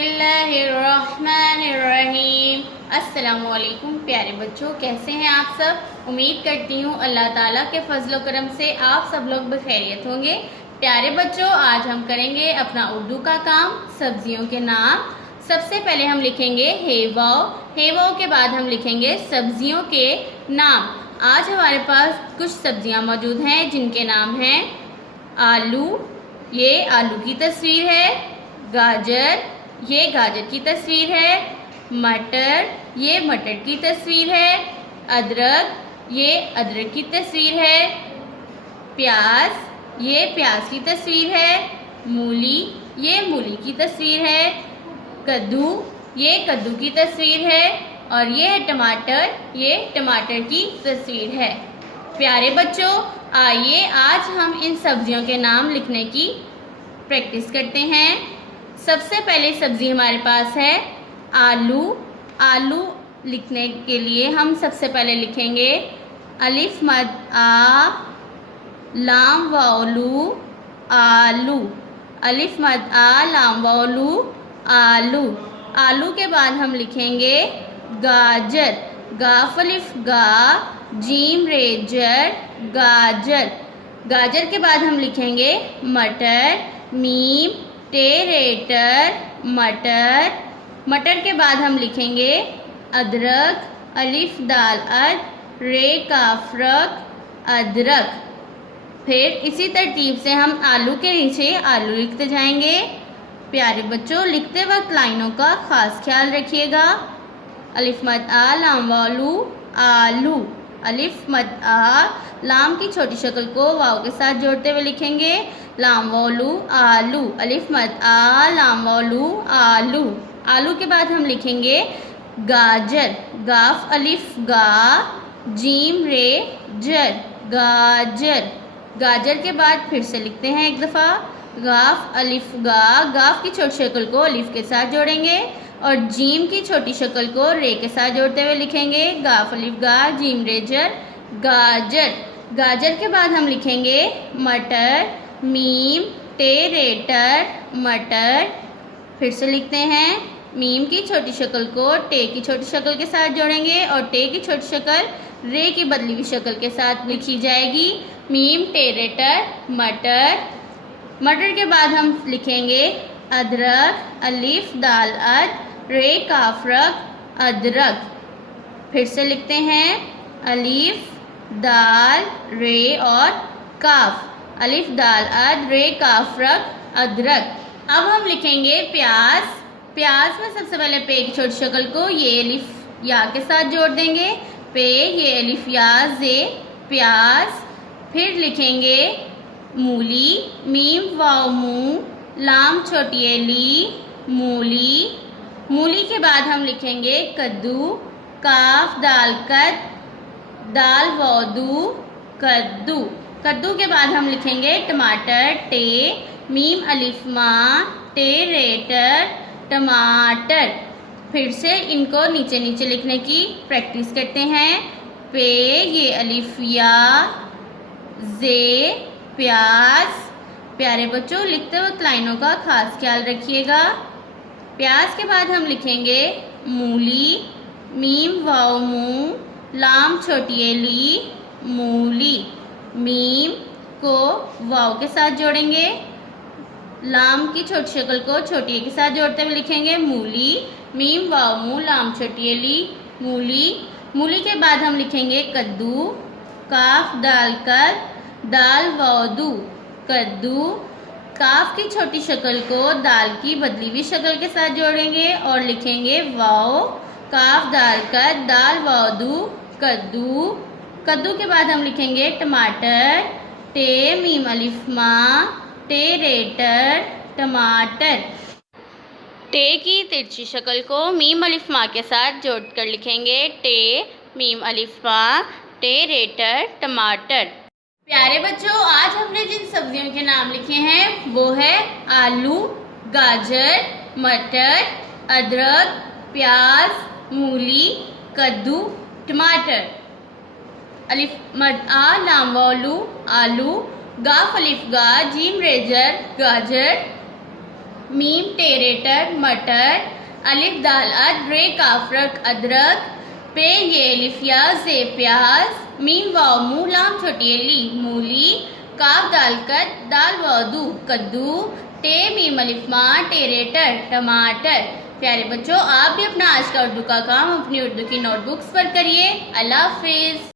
बिस्मिल्लाहिर्रहमानिर्रहीम। अस्सलामुअलैकुम प्यारे बच्चों, कैसे हैं आप सब। उम्मीद करती हूँ अल्लाह ताला के फजल करम से आप सब लोग बखैरियत होंगे। प्यारे बच्चों, आज हम करेंगे अपना उर्दू का काम, सब्जियों के नाम। सबसे पहले हम लिखेंगे हेवाओ। हेवाओ के बाद हम लिखेंगे सब्जियों के नाम। आज हमारे पास कुछ सब्जियाँ मौजूद हैं जिनके नाम हैं आलू, ये आलू की तस्वीर है। गाजर, ये गाजर की तस्वीर है। मटर, ये मटर की तस्वीर है। अदरक, ये अदरक की तस्वीर है। प्याज, ये प्याज की तस्वीर है। मूली, ये मूली की तस्वीर है। कद्दू, ये कद्दू की तस्वीर है। और ये टमाटर, ये टमाटर की तस्वीर है। प्यारे बच्चों, आइए आज हम इन सब्जियों के नाम लिखने की प्रैक्टिस करते हैं। सबसे पहले सब्ज़ी हमारे पास है आलू। आलू लिखने के लिए हम सबसे पहले लिखेंगे अलिफ मद आ लाम वालू आलू। अलिफ मद आ लाम वालू आलू। आलू के बाद हम लिखेंगे गाजर। गाफ अलिफ गा जीम रेजर गाजर। गाजर के बाद हम लिखेंगे मटर। मीम टेरेटर मटर। मटर के बाद हम लिखेंगे अदरक। अलिफ दाल अद रे काफरक अदरक। फिर इसी तरतीब से हम आलू के नीचे आलू लिखते जाएंगे। प्यारे बच्चों, लिखते वक्त लाइनों का ख़ास ख्याल रखिएगा। अलिफ मद आ लाम वालू आलू। अलिफ मद आ लाम की छोटी शक्ल को वाव के साथ जोड़ते हुए लिखेंगे लाम वालू आलू। अलिफ मद आ लाम वालू आलू। आलू के बाद हम लिखेंगे गाजर। गाफ अलिफ गा जीम रे जर गाजर। गाजर के बाद फिर से लिखते हैं एक दफ़ा गाफ अलिफ गा। गाफ की छोटी शक्ल को अलिफ के साथ जोड़ेंगे और जीम की छोटी शक्ल को रे के साथ जोड़ते हुए लिखेंगे गाफ अलिफ गा जीम रे जर गाजर। गाजर के बाद हम लिखेंगे मटर। मीम टेरेटर मटर। फिर से लिखते हैं मीम की छोटी शक्ल को टे की छोटी शक्ल के साथ जोड़ेंगे और टे की छोटी शक्ल रे की बदली हुई शक्ल के साथ लिखी जाएगी मीम टेरेटर मटर। मटर के बाद हम लिखेंगे अदरक। अलिफ दाल अद रे काफरक अदरक। फिर से लिखते हैं अलिफ दाल रे और काफ। अलिफ दाल अद रे काफरक अदरक। अब हम लिखेंगे प्याज। प्याज में सबसे पहले पे की छोटी शक्ल को ये अलिफ या के साथ जोड़ देंगे पे, ये अलिफ या जे प्याज। फिर लिखेंगे मूली। मीम वाव मू लाम छोटी एली मूली। मूली के बाद हम लिखेंगे कद्दू। काफ दाल कद दाल वदू कद्दू। कद्दू के बाद हम लिखेंगे टमाटर। टे मीम अलिफ मा टे रेटर टमाटर। फिर से इनको नीचे नीचे लिखने की प्रैक्टिस करते हैं। पे, ये अलिफ या जे प्याज। प्यारे बच्चों, लिखते वक्त लाइनों का खास ख्याल रखिएगा। प्याज के बाद हम लिखेंगे मूली। मीम वाव मू लाम छोटी एली मूली। मीम को वाव के साथ जोड़ेंगे, लाम की छोटी शक्ल को छोटी ए के साथ जोड़ते हुए लिखेंगे मूली। मीम वाव मू लाम छोटी एली मूली। मूली के बाद हम लिखेंगे कद्दू। काफ दाल कद दाल वदू कद्दू। काफ की छोटी शक्ल को दाल की बदली हुई शक्ल के साथ जोड़ेंगे और लिखेंगे वाव काफ दाल कद दाल वदू कद्दू। कद्दू के बाद हम लिखेंगे टमाटर। टे मीम अलिफ मा टे रेटर टमाटर। टे की तिरछी शक्ल को मीम अलिफ मा के साथ जोड़कर लिखेंगे टे मीम अलिफ मा टे रेटर टमाटर। प्यारे बच्चों, आज हमने जिन सब्जियों के नाम लिखे हैं वो है आलू, गाजर, मटर, अदरक, प्याज, मूली, कद्दू, टमाटर। अलिफ मद आ लाम वालू आलू। गाफ अलिफ गा जीम रेजर गाजर। मीम टेरेटर मटर, अलिफ दाल अद रे काफरक अदरक, पे ये लिफिया से प्याज, मीम वाव मू लाम छोटी अली मूली, काफ दाल कद दाल वदू कद्दू, टे मीम अलिफ मां टेरेटर टमाटर। प्यारे बच्चों, आप भी अपना आज का उर्दू का काम अपनी उर्दू की नोटबुक्स पर करिए। अल्लाह हाफिज़।